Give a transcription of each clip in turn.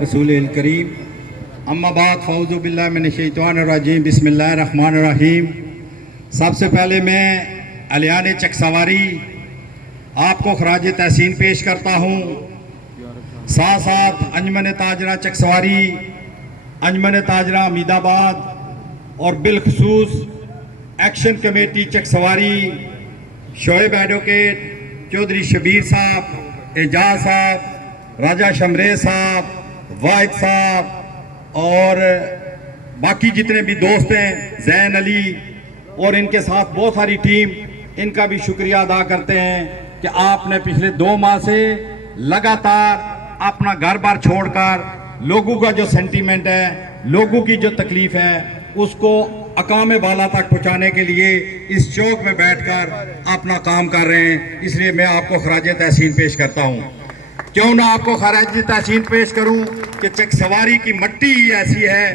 رسول الکریم اما بعد فاعوذ باللہ من الشیطان الرجیم بسم اللہ الرحمن الرحیم۔ سب سے پہلے میں اہلیان چک سواری آپ کو خراج تحسین پیش کرتا ہوں، ساتھ ساتھ انجمن تاجرہ چک سواری، انجمن تاجرہ امید آباد اور بالخصوص ایکشن کمیٹی چک سواری، شعیب ایڈوکیٹ، چودھری شبیر صاحب، اعجاز صاحب، راجہ شمرے صاحب، واحد صاحب اور باقی جتنے بھی دوست ہیں، زین علی اور ان کے ساتھ بہت ساری ٹیم، ان کا بھی شکریہ ادا کرتے ہیں کہ آپ نے پچھلے 2 ماہ سے لگاتار اپنا گھر بار چھوڑ کر لوگوں کا جو سینٹیمنٹ ہے، لوگوں کی جو تکلیف ہے، اس کو اقام بالا تک پہنچانے کے لیے اس چوک میں بیٹھ کر اپنا کام کر رہے ہیں۔ اس لیے میں آپ کو خراج تحسین پیش کرتا ہوں۔ کیوں نہ آپ کو خراج تحسین پیش کروں کہ چک سواری کی مٹی ہی ایسی ہے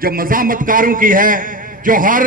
جو مزاحمت کاروں کی ہے، جو ہر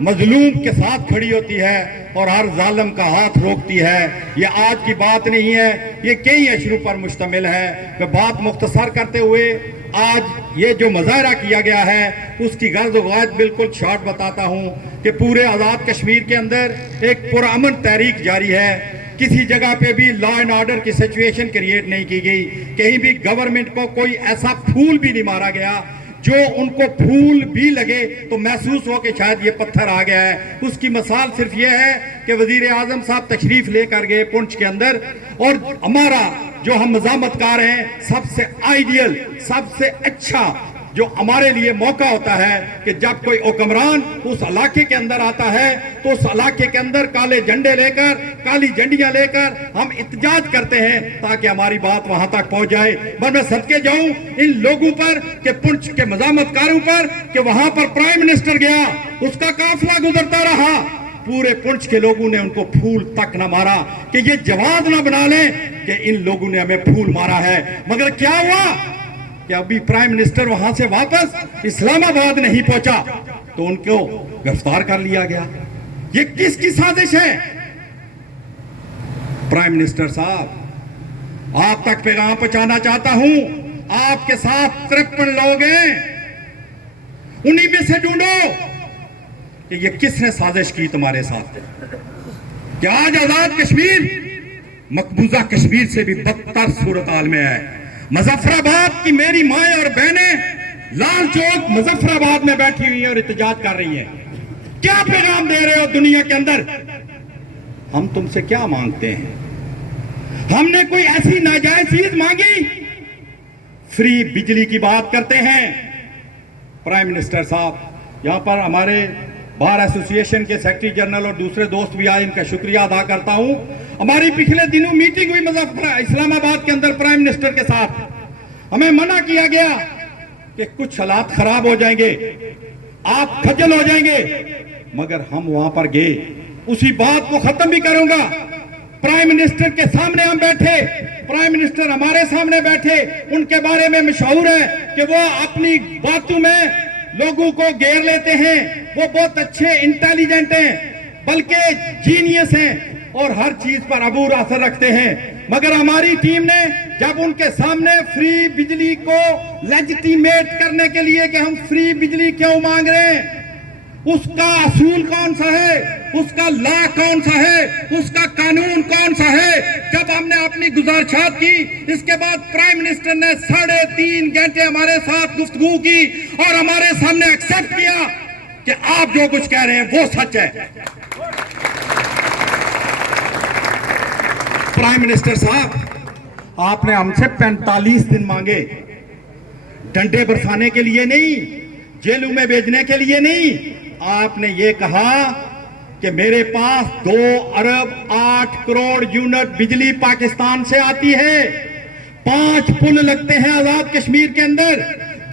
مظلوم کے ساتھ کھڑی ہوتی ہے اور ہر ظالم کا ہاتھ روکتی ہے۔ یہ آج کی بات نہیں ہے، یہ کئی اشروں پر مشتمل ہے۔ میں بات مختصر کرتے ہوئے آج یہ جو مظاہرہ کیا گیا ہے اس کی غرض و غایت بالکل شارٹ بتاتا ہوں کہ پورے آزاد کشمیر کے اندر ایک پرامن تحریک جاری ہے۔ کسی جگہ پہ بھی لا اینڈ آرڈر کی سچویشن کریٹ نہیں کی گئی، کہیں بھی گورنمنٹ کو کوئی ایسا پھول بھی نہیں مارا گیا جو ان کو پھول بھی لگے تو محسوس ہو کہ شاید یہ پتھر آ گیا ہے۔ اس کی مثال صرف یہ ہے کہ وزیر اعظم صاحب تشریف لے کر گئے پونچھ کے اندر، اور ہمارا جو ہم مزاحمت کار ہیں، سب سے آئیڈیل، سب سے اچھا جو ہمارے لیے موقع ہوتا ہے کہ جب کوئی حکمران اس علاقے کے اندر آتا ہے تو اس علاقے کے اندر کالے جھنڈے لے کر، کالی جھنڈیاں لے کر ہم احتجاج کرتے ہیں تاکہ ہماری بات وہاں تک پہنچ جائے۔ میں صدقے جاؤں ان لوگوں پر کہ پونچھ کے مزاحمت کاروں پر کہ وہاں پر پرائم منسٹر گیا، اس کا قافلہ گزرتا رہا، پورے پونچھ کے لوگوں نے ان کو پھول تک نہ مارا کہ یہ جواز نہ بنا لیں کہ ان لوگوں نے ہمیں پھول مارا ہے۔ مگر کیا ہوا کہ ابھی پرائم منسٹر وہاں سے واپس اسلام آباد نہیں پہنچا تو ان کو گرفتار کر لیا گیا۔ یہ کس کی سازش ہے؟ پرائم منسٹر صاحب، آپ تک پیغام پہنچانا چاہتا ہوں، آپ کے ساتھ 53 لوگ ہیں، انہی میں سے ڈھونڈو کہ یہ کس نے سازش کی تمہارے ساتھ کہ آج آزاد کشمیر مقبوضہ کشمیر سے بھی بدتر صورتحال میں ہے۔ مظفر آباد کی میری مائیں اور بہنیں لال چوک مظفر آباد میں بیٹھی ہوئی ہیں اور احتجاج کر رہی ہیں۔ کیا پیغام دے رہے ہو دنیا کے اندر؟ ہم تم سے کیا مانگتے ہیں؟ ہم نے کوئی ایسی ناجائز چیز مانگی؟ فری بجلی کی بات کرتے ہیں۔ پرائم منسٹر صاحب، یہاں پر ہمارے بار ایسوسی ایشن کے سیکرٹری جنرل اور دوسرے دوست بھی آئے، ان کا شکریہ ادا کرتا ہوں۔ ہماری پچھلے دنوں میٹنگ ہوئی اسلام آباد کے اندر پرائم منسٹر کے ساتھ، ہمیں منع کیا گیا کہ کچھ حالات خراب ہو جائیں گے، آپ کھجل ہو جائیں گے، مگر ہم وہاں پر گئے۔ اسی بات کو ختم بھی کروں گا، پرائم منسٹر کے سامنے ہم بیٹھے، پرائم منسٹر ہمارے سامنے بیٹھے، ان کے بارے میں مشہور ہے کہ وہ اپنی باتوں میں لوگوں کو گھیر لیتے ہیں، وہ بہت اچھے انٹیلیجنٹ ہیں، بلکہ جینیس ہیں اور ہر چیز پر عبور اثر رکھتے ہیں۔ مگر ہماری ٹیم نے جب ان کے سامنے فری بجلی کو لیجیٹیمیٹ کرنے کے لیے کہ ہم فری بجلی کیوں مانگ رہے ہیں، اس کا اصول کون سا ہے، اس کا لا کون سا ہے، اس کا قانون کون سا ہے، جب ہم نے اپنی گزارشات کی، اس کے بعد پرائم منسٹر نے 3.5 گھنٹے ہمارے ساتھ گفتگو کی اور ہمارے سامنے ایکسپٹ کیا کہ آپ جو کچھ کہہ رہے ہیں وہ سچ ہے۔ پرائم منسٹر صاحب، آپ نے ہم سے 45 دن مانگے، ڈنڈے برسانے کے لیے نہیں، جیلوں میں بھیجنے کے لیے نہیں۔ آپ نے یہ کہا کہ میرے پاس 2 ارب 8 کروڑ یونٹ بجلی پاکستان سے آتی ہے، 5 پل لگتے ہیں آزاد کشمیر کے اندر،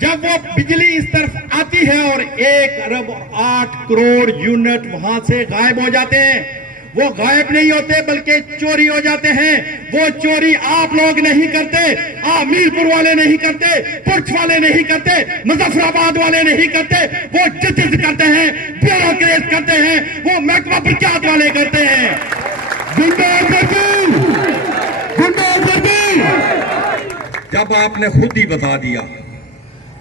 جب وہ بجلی اس طرف آتی ہے اور 1 ارب 8 کروڑ یونٹ وہاں سے غائب ہو جاتے ہیں، وہ غائب نہیں ہوتے بلکہ چوری ہو جاتے ہیں۔ وہ چوری آپ لوگ نہیں کرتے، میرپور والے نہیں کرتے، پرچ والے نہیں کرتے، مظفر آباد والے نہیں کرتے، وہ ججز کرتے ہیں، بیوروکریٹ کرتے ہیں، وہ محکمہ پنچایت والے کرتے ہیں۔ جب آپ نے خود ہی بتا دیا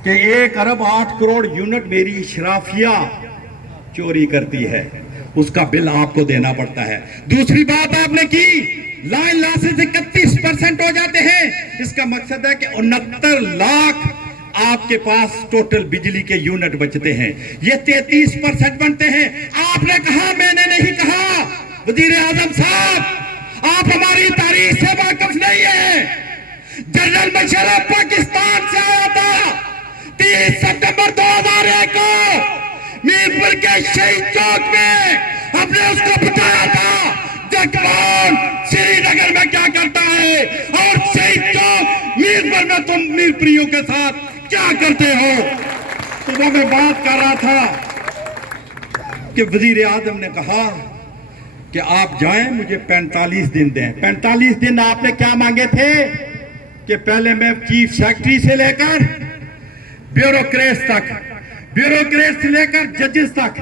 کہ 1 ارب 8 کروڑ یونٹ میری اشرافیہ چوری کرتی ہے، اس کا بل آپ کو دینا پڑتا ہے۔ دوسری بات آپ نے کی، لائن لاسز 31% ہو جاتے ہیں، اس کا مقصد ہے کہ 69 لاکھ آپ کے پاس ٹوٹل بجلی کے یونٹ بچتے ہیں، یہ 33% بنتے ہیں۔ آپ نے کہا، میں نے نہیں کہا، وزیر اعظم صاحب آپ ہماری تاریخ سے واقف نہیں ہیں۔ جنرل مشرف پاکستان سے آیا تھا 30 ستمبر 2001 کو میرپور کے شہید چوک میں، ہم نے اس کو بتایا تھا جگمون سری نگر میں کیا کرتا ہے اور شہید چوک میرپور میں تم میرپوریوں کے ساتھ کیا کرتے ہو۔ تو وہ میں بات کر رہا تھا کہ وزیر اعظم نے کہا کہ آپ جائیں، مجھے 45 دن دیں۔ 45 دن آپ نے کیا مانگے تھے کہ پہلے میں چیف سیکرٹری سے لے کر بیوروکریٹس تک، بیوروکریٹ سے لے کر ججز تک،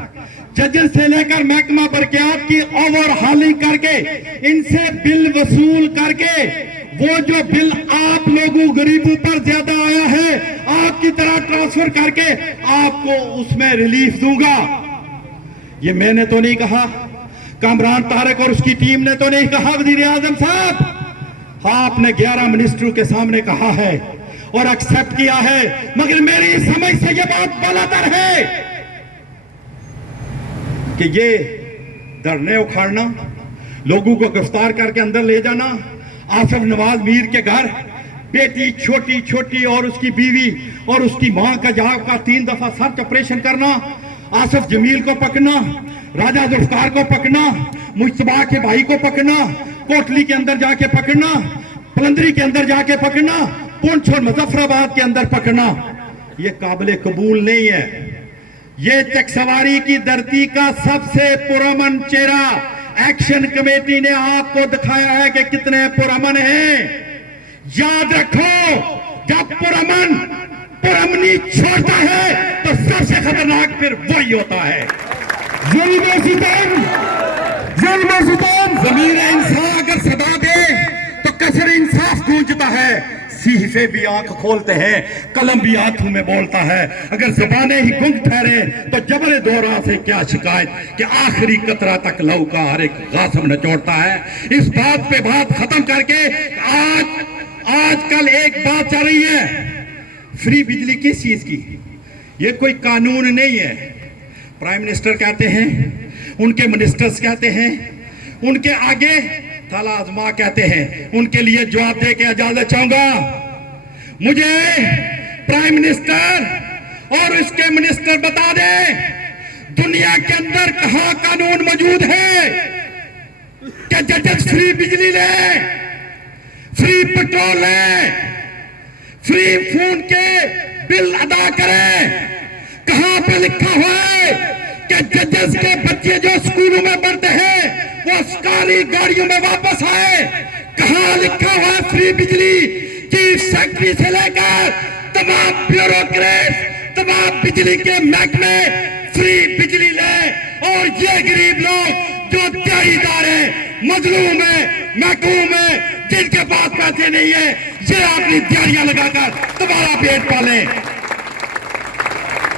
ججز سے لے کر محکمہ برقیات کی اوور ہالنگ کر کے، ان سے بل وصول کر کے، وہ جو بل آپ لوگوں غریبوں پر زیادہ آیا ہے آپ کی طرح ٹرانسفر کر کے آپ کو اس میں ریلیف دوں گا۔ یہ میں نے تو نہیں کہا، کامران طارق اور اس کی ٹیم نے تو نہیں کہا، وزیر اعظم صاحب آپ نے 11 منسٹروں کے سامنے کہا ہے اور ایکسپٹ کیا ہے، مگر میری سمجھ سے یہ بات بالاتر ہے کہ یہ دھرنے اکھاڑنا، لوگوں کو گرفتار کر کے اندر لے جانا، آصف نواز میر کے گھر بیٹی چھوٹی چھوٹی اور اس کی بیوی اور اس کی ماں کا جہاں کا 3 دفعہ سرچ آپریشن کرنا، آصف جمیل کو پکڑنا، راجہ ذوالفقار کو پکڑنا، مجتبیٰ کے بھائی کو پکڑنا، کوٹلی کے اندر جا کے پکڑنا، پلندری کے اندر جا کے پکڑنا، پونچھ اور مظفر آباد کے اندر پکڑنا، یہ قابل قبول نہیں ہے۔ یہ چک سواری کی دھرتی کا سب سے پرامن چہرہ ایکشن کمیٹی نے آپ کو دکھایا ہے کہ کتنے پرامن ہیں۔ یاد رکھو، جب پرامنی چھوڑتا ہے تو سب سے خطرناک پھر وہی ہوتا ہے۔ ضمیر انسان اگر صدا دے تو کثر انصاف گونجتا ہے، صحیفے بھی آنکھ کھولتے ہیں، قلم بھی ہاتھوں میں بولتا ہے، اگر زبانیں ہی گنگ ٹھہرے تو جبر دورہ سے کیا شکایت کہ آخری قطرہ تک لہو کا ہر ایک غاصب نچوڑتا ہے۔ اس بات پہ بات ختم کر کے آج کل ایک بات چل رہی ہے، فری بجلی کس چیز کی؟ یہ کوئی قانون نہیں ہے۔ پرائم منسٹر کہتے ہیں، ان کے منسٹرز کہتے ہیں، ان کے آگے تھالا آزما کہتے ہیں، ان کے لیے جواب دے کے اجازت چاہوں گا۔ مجھے پرائم منسٹر اور اس کے منسٹر بتا دیں، دنیا کے اندر کہاں قانون موجود ہے کہ ججز فری بجلی لیں، فری پیٹرول لیں، فری فون کے بل ادا کریں؟ کہاں پہ لکھا ہوا ہے کہ ججز کے بچے جو اسکولوں میں پڑھتے ہیں وہ سرکاری گاڑیوں میں واپس آئے؟ کہاں لکھا ہوا ہے فری بجلی؟ چیف سیکرٹری سے لے کر تمام بیوروکریٹس، تمام بجلی کے محکمے فری بجلی لیں، اور یہ غریب لوگ جو دیہی دار ہیں، مظلوم ہیں، محکوم ہیں، جن کے پاس پیسے نہیں ہیں، یہ اپنی دیہڑیاں لگا کر تمہارا پیٹ پالیں۔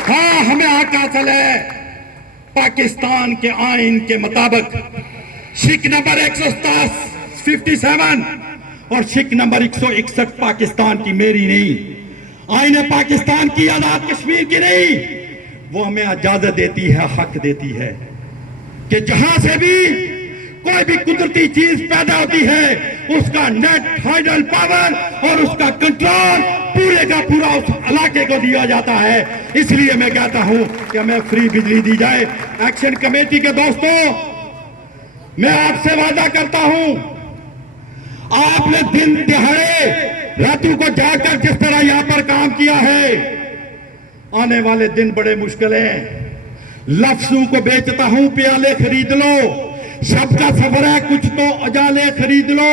ہاں، ہمیں حق حاصل ہے پاکستان کے آئین کے مطابق، شک نمبر 157 اور شک نمبر 161 پاکستان کی میری نہیں، آئین پاکستان کی، آزاد کشمیر کی نہیں، وہ ہمیں اجازت دیتی ہے، حق دیتی ہے کہ جہاں سے بھی کوئی بھی قدرتی چیز پیدا ہوتی ہے اس کا نیٹ ہائیڈل پاور اور اس کا کنٹرول پورے کا پورا اس علاقے کو دیا جاتا ہے۔ اس لیے میں کہتا ہوں کہ ہمیں فری بجلی دی جائے۔ ایکشن کمیٹی کے دوستوں، میں آپ سے وعدہ کرتا ہوں، آپ نے دن دہاڑے راتوں کو جا کر جس طرح یہاں پر کام کیا ہے، آنے والے دن بڑے مشکل ہیں۔ لفظوں کو بیچتا ہوں، پیالے خرید لو، شب کا سفر ہے، کچھ تو اجالے خرید لو،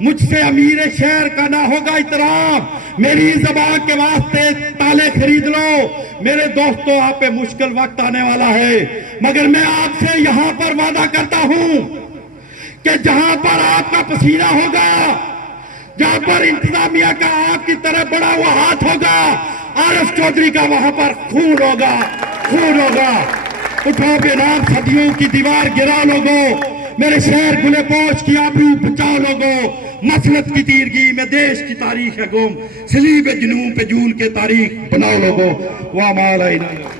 مجھ سے امیر شہر کا نہ ہوگا احترام، میری زبان کے واسطے تالے خرید لو۔ میرے دوستو، آپ پہ مشکل وقت آنے والا ہے، مگر میں آپ سے یہاں پر وعدہ کرتا ہوں کہ جہاں پر آپ کا پسینہ ہوگا، جہاں پر انتظامیہ کا آپ کی طرح بڑا ہوا ہاتھ ہوگا، عارف چودھری کا وہاں پر خون ہوگا، خون ہوگا۔ اٹھو بے نام صدیوں کی دیوار گرا لوگو، میرے شہر گلے پوش کی آبرو بچاؤ لوگو، مسلط کی تیرگی میں دیش کی تاریخ ہے گم، صلیب جنوب پہ جھول کے تاریخ بناؤ لوگو۔ وَمَا عَلَيْنَا